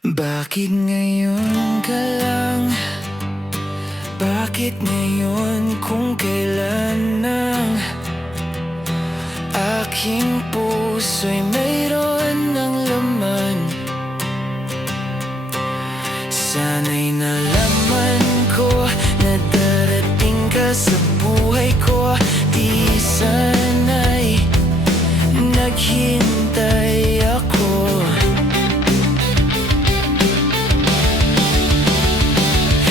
Bakit ngayon ka lang? Bakit ngayon kung kailan ng aking puso'y mayroon ng laman? Sana'y nalaman ko na darating ka sa buhay ko. Di sana'y naghintay ako.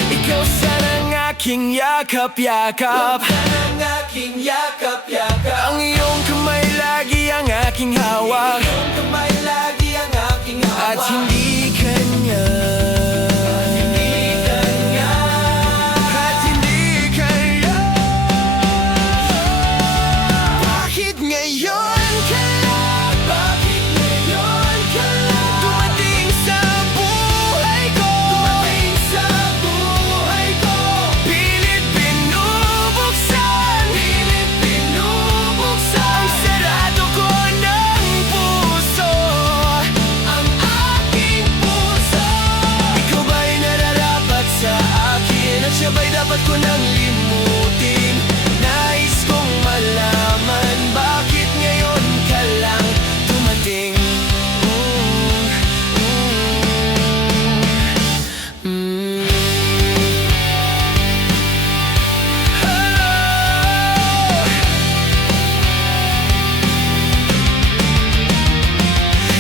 Ikaw sana'ng aking yakap-yakap, Ang aking yakap-yakap, ang iyong kamay lagi ang aking hawak, iyong kamay lagi ang aking hawak. at hindi kanya. At hindi kanya. Bakit ngayon ka lang? Bakit ngayon ka lang Dumating sa buhay ko? dumating sa buhay ko? Pilit binubuksan, Pilit binubuksan ang sarado ko ng puso. ang aking puso. Ikaw ba'y nararapat sa akin? At siya ba'y dapat ko nang limutin? Nais kong malaman, bakit ngayon ka lang dumating?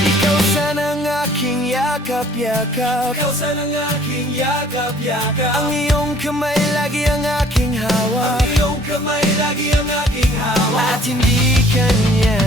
Ikaw sana'ng aking yakap-yakap, Ikaw sana'ng aking yakap-yakap, ang iyong kamay lagi ang aking hawak, iyong kamay lagi ang aking hawak. at hindi kanya.